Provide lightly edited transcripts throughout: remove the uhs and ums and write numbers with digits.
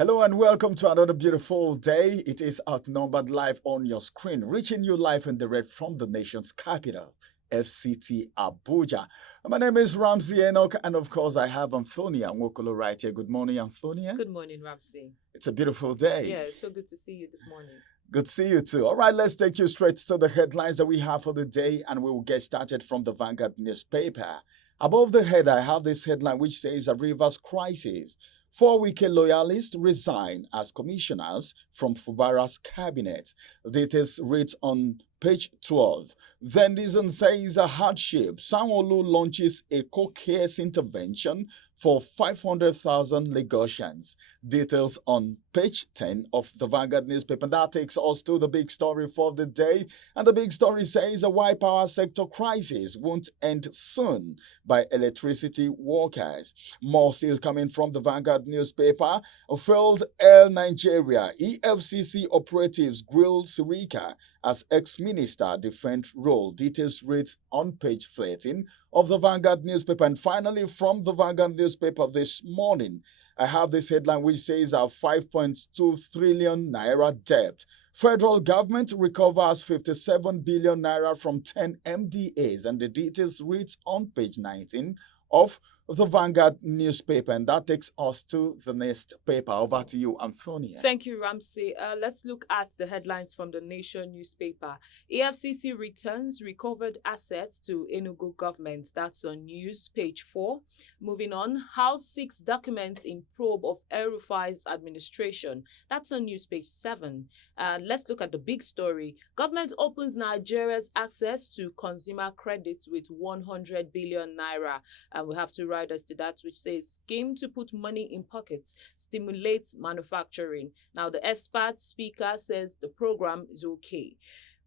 Hello and welcome to another beautiful day. It is Outnumbered live on your screen, reaching you live and direct from the nation's capital, FCT Abuja. My name is Ramsey Enoch, and of course, I have Antonia Nwokolo right here. Good morning, Antonia. Good morning, Ramsey. It's a beautiful day. Yeah, it's so good to see you this morning. Good to see you too. All right, let's take you straight to the headlines that we have for the day, and we will get started from the Vanguard newspaper. Above the head, I have this headline which says a Rivers crisis. 4 Wike loyalists resign as commissioners from Fubara's cabinet. Details reads on page 12. Then Dizon says a hardship. Sanwo-Olu launches a co-case intervention for 500,000 Lagosians. Details on page 10 of the Vanguard newspaper. And that takes us to the big story for the day. And the big story says a white power sector crisis won't end soon by electricity workers. More still coming from the Vanguard newspaper. Failed Air Nigeria. EFCC operatives grill Sirika as ex-minister defend role. Details reads on page 13 of the Vanguard newspaper. And finally, from the Vanguard newspaper this morning, I have this headline which says our 5.2 trillion naira debt. Federal government recovers 57 billion naira from 10 MDAs, and the details reads on page 19 of the Vanguard newspaper. And that takes us to the next paper. Over to you, Antonia. Thank you, Ramsey. Let's look at the headlines from the Nation newspaper. EFCC returns recovered assets to Enugu government. That's on news, page 4. Moving on, House seeks documents in probe of El-Rufai's administration. That's on news, page 7. Let's look at the big story. Government opens Nigeria's access to consumer credits with 100 billion naira. And we have to write as to that, which says scheme to put money in pockets stimulates manufacturing. Now, the expert speaker says the program is okay.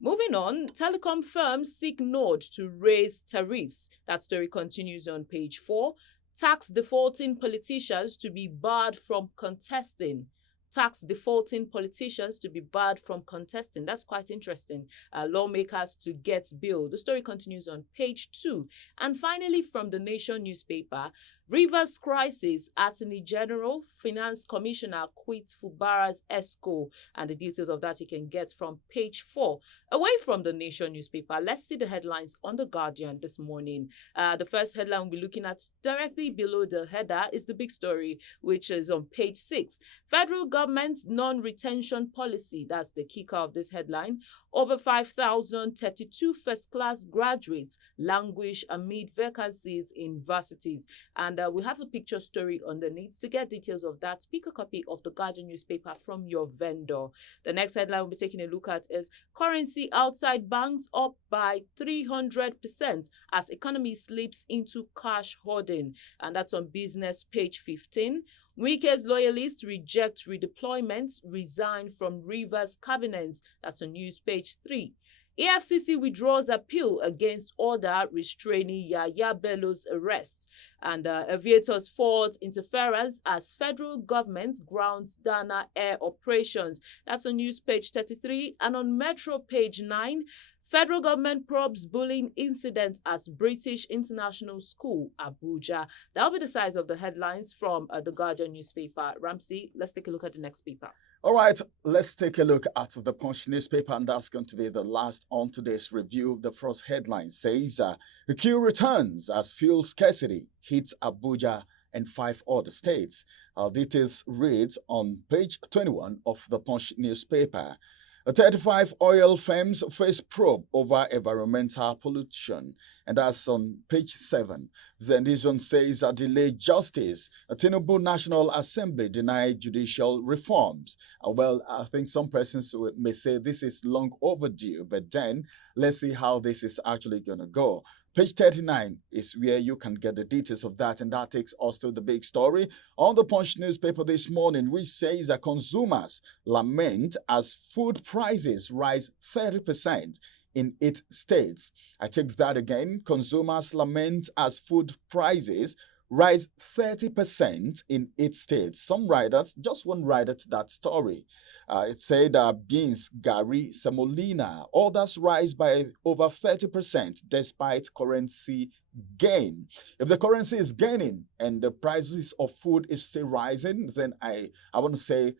Moving on, telecom firms seek nod to raise tariffs. That story continues on page 4. Tax defaulting politicians to be barred from contesting. Tax defaulting politicians to be barred from contesting. That's quite interesting. Lawmakers to get bill. The story continues on page 2. And finally, from the Nation newspaper, Rivers crisis, Attorney General, Finance Commissioner quits Fubara's ESCO. And the details of that you can get from page 4. Away from the Nation newspaper, let's see the headlines on The Guardian this morning. The first headline we'll be looking at directly below the header is the big story, which is on page 6. Federal government's non-retention policy, that's the kicker of this headline. Over 5,032 first-class graduates languish amid vacancies in universities. And we have a picture story underneath. To get details of that, pick a copy of the Guardian newspaper from your vendor. The next headline we'll be taking a look at is currency outside banks up by 300% as economy slips into cash hoarding. And that's on business page 15. Wike's loyalists reject redeployment, resign from Rivers cabinets. That's on news page 3. EFCC withdraws appeal against order restraining Yaya Bello's arrest. And aviators fault interference as federal government grounds Dana air operations. That's on news page 33. And on Metro page 9, federal government probes bullying incident at British International School, Abuja. That'll be the size of the headlines from the Guardian newspaper. Ramsey, let's take a look at the next paper. All right, let's take a look at the Punch newspaper, and that's going to be the last on today's review. The first headline says, the queue returns as fuel scarcity hits Abuja and 5 other states. Details reads on page 21 of the Punch newspaper. 35 oil firms face probe over environmental pollution, and that's on page 7. Then this one says delayed justice. Tinubu National Assembly denied judicial reforms. Well, I think some persons may say this is long overdue, but then let's see how this is actually going to go. Page 39 is where you can get the details of that, and that takes us to the big story on the Punch newspaper this morning, which says that consumers lament as food prices rise 30% in 8 states. I take that again. Consumers lament as food prices rise 30% in 8 states. Some riders, just one rider to that story. It said beans, gari, semolina, others rise by over 30% despite currency gain. If the currency is gaining and the prices of food is still rising, then I want to say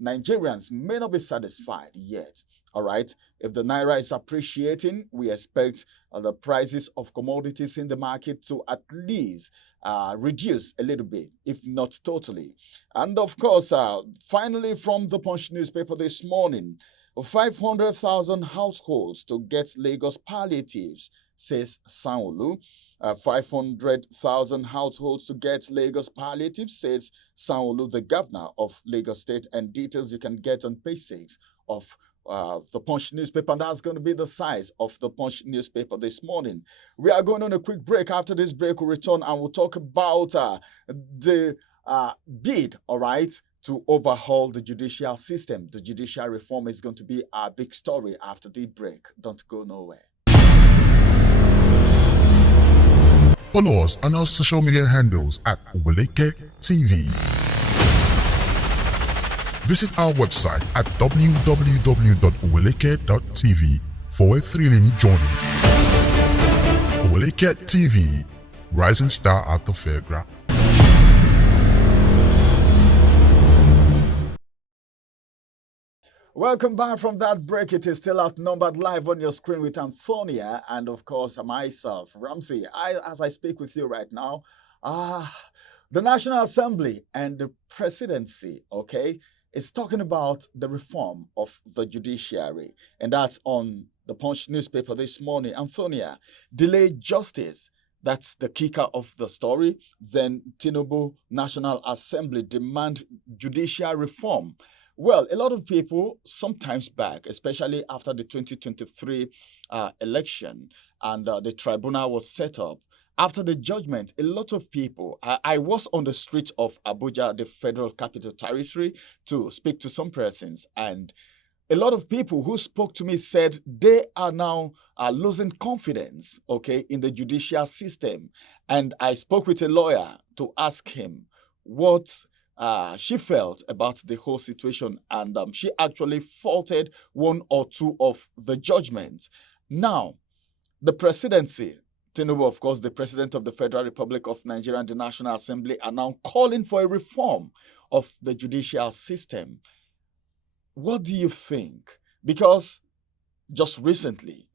Nigerians may not be satisfied yet. All right. If the naira is appreciating, we expect the prices of commodities in the market to at least reduce a little bit, if not totally. And of course, finally, from the Punch newspaper this morning, 500,000 households to get Lagos palliatives, says Sanwo-Olu. 500,000 households to get Lagos palliatives, says Sanwo-Olu, the governor of Lagos State, and details you can get on page 6 of the Punch newspaper, and that's going to be the size of the Punch newspaper this morning. We are going on a quick break. After this break, we'll return and we'll talk about the bid, all right, to overhaul the judicial system. The judicial reform is going to be our big story after the break. Don't go nowhere. Follow us on our social media handles at Oweleke TV. Visit our website at www.oweleketv for a thrilling journey. Oweleke TV, rising star at the fairground. Welcome back from that break. It is still Outnumbered live on your screen with Antonia and, of course, myself, Ramsey. As I speak with you right now, the National Assembly and the presidency, okay, is talking about the reform of the judiciary. And that's on the Punch newspaper this morning. Antonia, delayed justice. That's the kicker of the story. Then Tinubu National Assembly demand judicial reform. Well, a lot of people sometimes back, especially after the 2023 election and the tribunal was set up, after the judgment, a lot of people, I was on the streets of Abuja, the Federal Capital Territory, to speak to some persons, and a lot of people who spoke to me said they are now losing confidence, okay, in the judicial system. And I spoke with a lawyer to ask him what she felt about the whole situation, and she actually faulted one or two of the judgments. Now, the presidency, Tinubu, of course, the president of the Federal Republic of Nigeria and the National Assembly, are now calling for a reform of the judicial system. What do you think? Because just recently,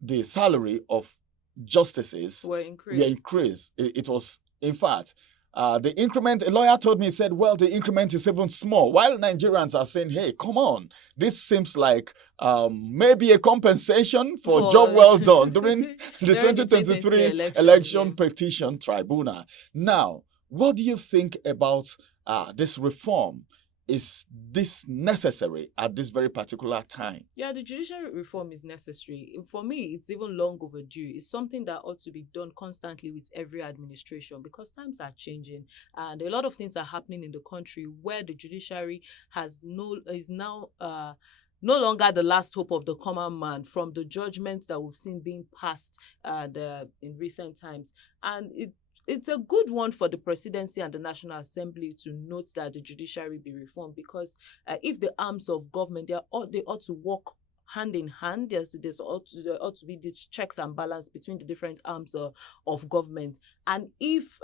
the salary of justices were increased. It was, in fact, the increment, a lawyer told me, he said, well, the increment is even small. While Nigerians are saying, hey, come on, this seems like maybe a compensation for job well done during the 2023 election petition tribunal. Now, what do you think about this reform? Is this necessary at this very particular time? Yeah, the judicial reform is necessary. For me, it's even long overdue. It's something that ought to be done constantly with every administration because times are changing and a lot of things are happening in the country where the judiciary is now no longer the last hope of the common man from the judgments that we've seen being passed in recent times. And it's a good one for the presidency and the National Assembly to note that the judiciary be reformed because if the arms of government, they ought to work hand in hand. There ought to be these checks and balance between the different arms of government. And if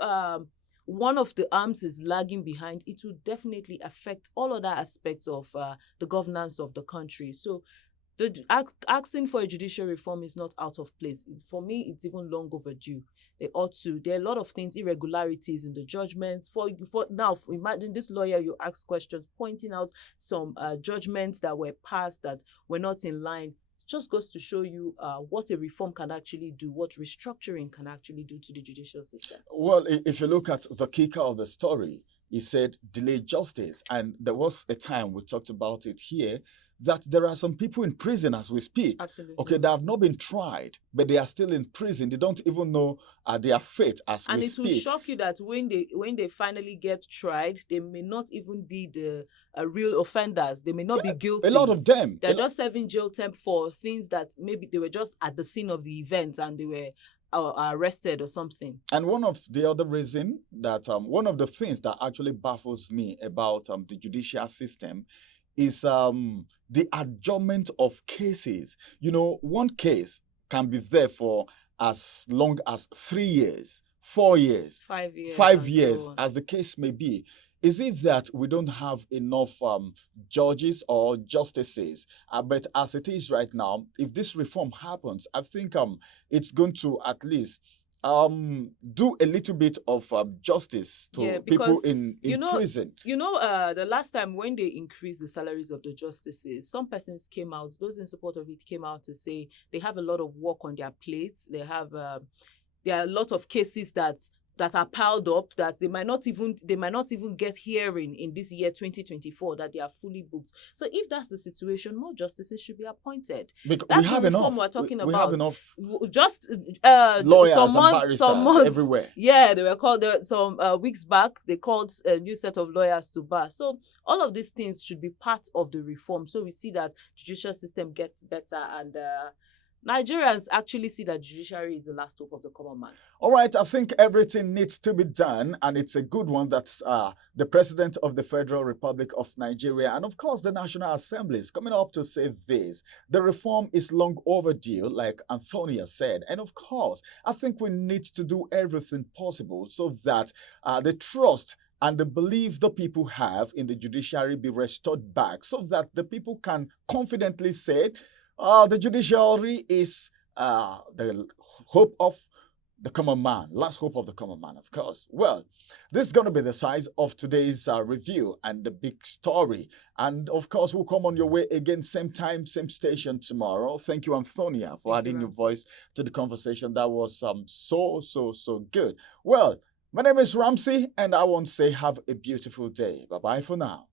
one of the arms is lagging behind, it will definitely affect all other aspects of the governance of the country. So asking for a judicial reform is not out of place. For me, it's even long overdue. They ought to. There are a lot of things, irregularities in the judgments. Imagine this lawyer, you ask questions, pointing out some judgments that were passed that were not in line. It just goes to show you what a reform can actually do, what restructuring can actually do to the judicial system. Well, if you look at the kicker of the story, he said delayed justice. And there was a time we talked about it here, that there are some people in prison as we speak. Absolutely. Okay, they have not been tried, but they are still in prison. They don't even know their fate as we speak. And it will shock you that when they finally get tried, they may not even be the real offenders. They may not be guilty. A lot of them. They're just serving jail term for things that maybe they were just at the scene of the event and they were are arrested or something. And one of the other reason that one of the things that actually baffles me about the judicial system is the adjournment of cases. You know, one case can be there for as long as 3 years, 4 years, 5 years, 5 and years, so on. as the case may be. Is it that we don't have enough judges or justices? But as it is right now, if this reform happens, I think it's going to at least do a little bit of justice to Yeah, people because, in you know, prison. the last time when they increased the salaries of the justices, some persons came out, those in support of it came out to say they have a lot of work on their plates. They have there are a lot of cases that are piled up that they might not even get hearing in this year 2024, that they are fully booked. So if that's the situation, more justices should be appointed. Because That's we have the reform enough. we're talking We about. have enough Just lawyers some and months, barristers everywhere. yeah, they were called some weeks back. They called a new set of lawyers to bar. So all of these things should be part of the reform. So we see that judicial system gets better, and Nigerians actually see that judiciary is the last hope of the common man. All right, I think everything needs to be done, and it's a good one that the President of the Federal Republic of Nigeria and, of course, the National Assembly is coming up to say this. The reform is long overdue, like Antonia said. And, of course, I think we need to do everything possible so that the trust and the belief the people have in the judiciary be restored back, so that the people can confidently say, the judiciary is the hope of the common man, last hope of the common man, of course. Well, this is going to be the size of today's review and the big story. And, of course, we'll come on your way again, same time, same station tomorrow. Thank you, Antonia, for adding your voice to the conversation. That was so good. Well, my name is Ramsey, and I want to say have a beautiful day. Bye-bye for now.